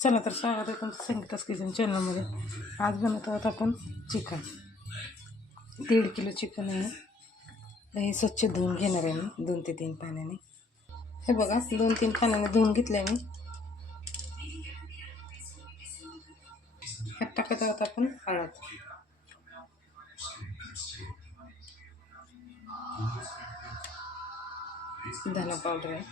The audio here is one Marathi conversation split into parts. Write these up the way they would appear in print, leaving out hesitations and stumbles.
चला तर स्वागत आहे तुमचं संगीता's किचन चॅनलमध्ये. आज बनवत आहोत आपण चिकन. 1.5 किलो चिकन आहे. हे स्वच्छ धुवून घेणार आहे मी 2 ते 3 पाण्याने. हे बघा 2-3 पाण्याने धुवून घेतलं आहे मी. ह्यात टाकत आहोत आपण हळद, धना पावडर आहे,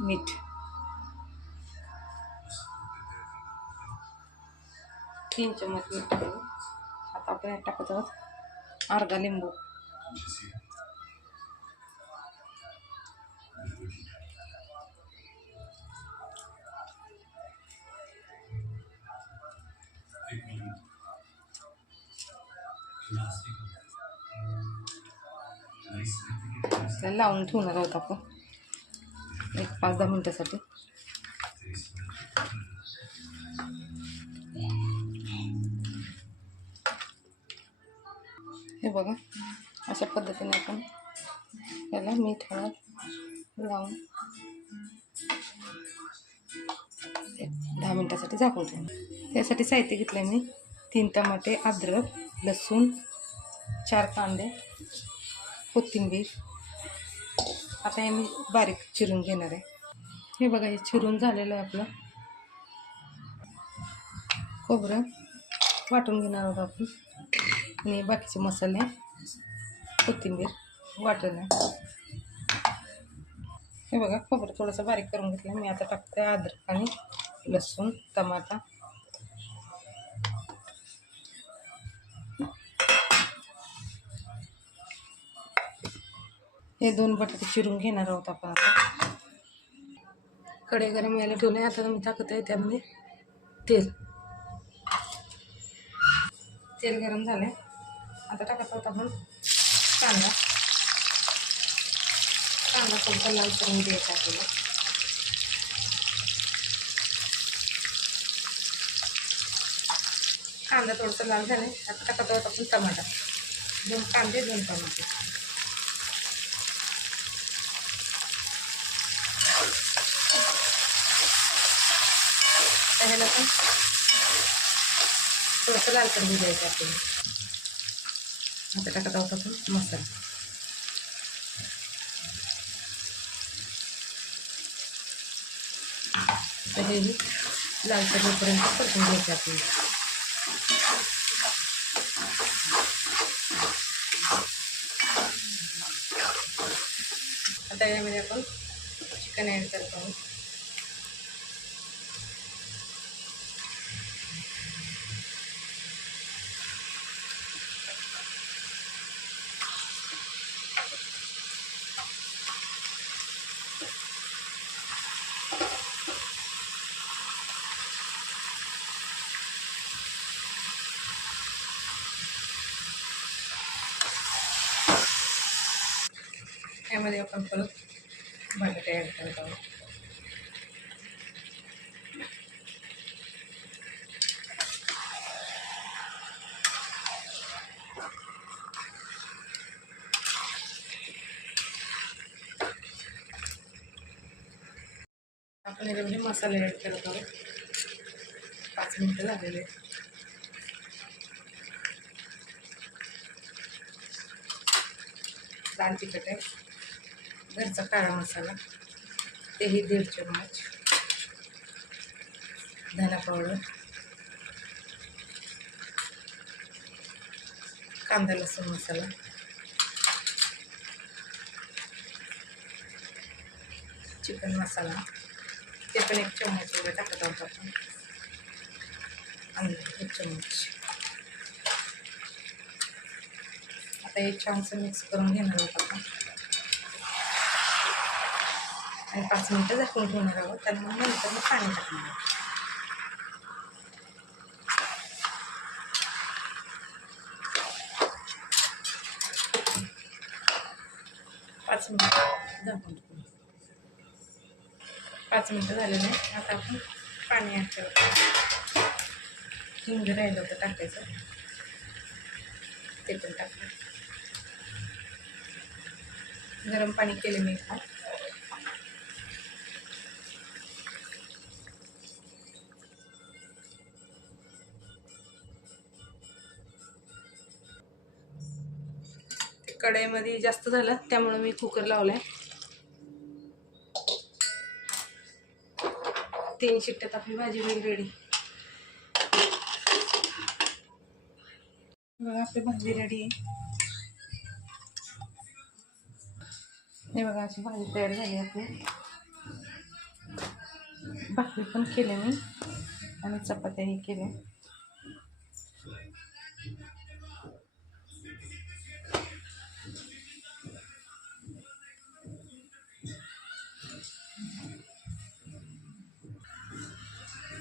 मीठ, 3 चम्मच मीठ टाकलं. आता आपण यात टाकत आहोत अर्धा लिंबू, लावून ठेवणार आहोत आपण 1-5-10 मिनिटासाठी. हे बघा अशा पद्धतीने आपण याला मीठ हळद लावून 10 मिनिटासाठी झाकून ठेवू. त्यासाठी साहित्य घेतलं मी 3 टमाटे, अद्रक, लसूण, 4 कांदे, कोथिंबीर. आता हे मी बारीक चिरून घेणार आहे. हे बघा हे चिरून झालेलं आहे आपलं खोबरं. वाटून घेणार आहोत आपण आणि बाकीचे मसाले, कोथिंबीर वाटण आहे. हे बघा खोबरं थोडंसं बारीक करून घेतलं मी. आता टाकते अद्रक आणि लसूण, टमाटा, हे 2 बटाटे चिरून घेणार आहोत आपण. आता कढई गरम व्हायला ठेवले. आता मी टाकत आहे त्यामध्ये तेल गरम झाले. आता टाकत आहोत आपण कांदा थोडासा लाल करून द्यायचा आपल्याला. कांदा थोडासा लाल झाले. आता टाकत आहोत आपण टमाटा, 2 कांदे 2 टमाटे. ह्याला पण थोडंसं लाल करून द्यायचं आपल्याला. आता टाकत आहोत आपण मसाला. तर हे लाल करूपर्यंत परतून घ्यायचं आपल्याला. आता यामध्ये आपण चिकन ॲड करत आहोत. यामध्ये आपण परत बटाटे ॲड करत आहोत. आपण याच्यामध्ये मसाले ॲड करत आहोत. 5 मिनिटं झालेले. लाल तिखट आहे, घरचा काळा मसाला तेही 1.5 चम्मच, धना पावडर, कांदा लसूण मसाला, चिकन मसाला ते पण 1 चम्मच वगैरे टाकत आहोत आपण. आणि 1 चम्मच. आता हे छानसं मिक्स करून घेणार आहोत आपण आणि 5 मिनिटं झाकून ठेवणार आहोत. आणि मग नंतर मी पाणी टाकणार आहोत. पाच मिनिटं झालेले आहे. आता आपण पाणी ॲड करतो. हिंग राहिलं होतं टाकायचं, ते पण टाकलं. गरम पाणी केले मी इथं. कढईमध्ये जास्त झालं त्यामुळे मी कुकर लावलाय. 3 शिट्ट्यात आपली भाजी होईल रेडी. बघा आपली भाजी रेडी आहे. हे बघा अशी भाजी तयार झाली आपली. भाकरी पण केले मी आणि चपात्याही केल्या.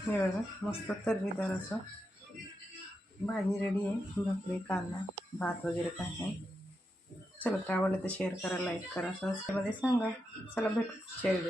हे बघा मस्त तर्रीदार असं भाजी रेडी आहे. भाकरी, कांदा, भात वगैरे काय आहे. चला तर आवडलं तर शेअर करा, लाईक करा, सबस्क्राईबमध्ये सांगा. चला भेटू शेअर.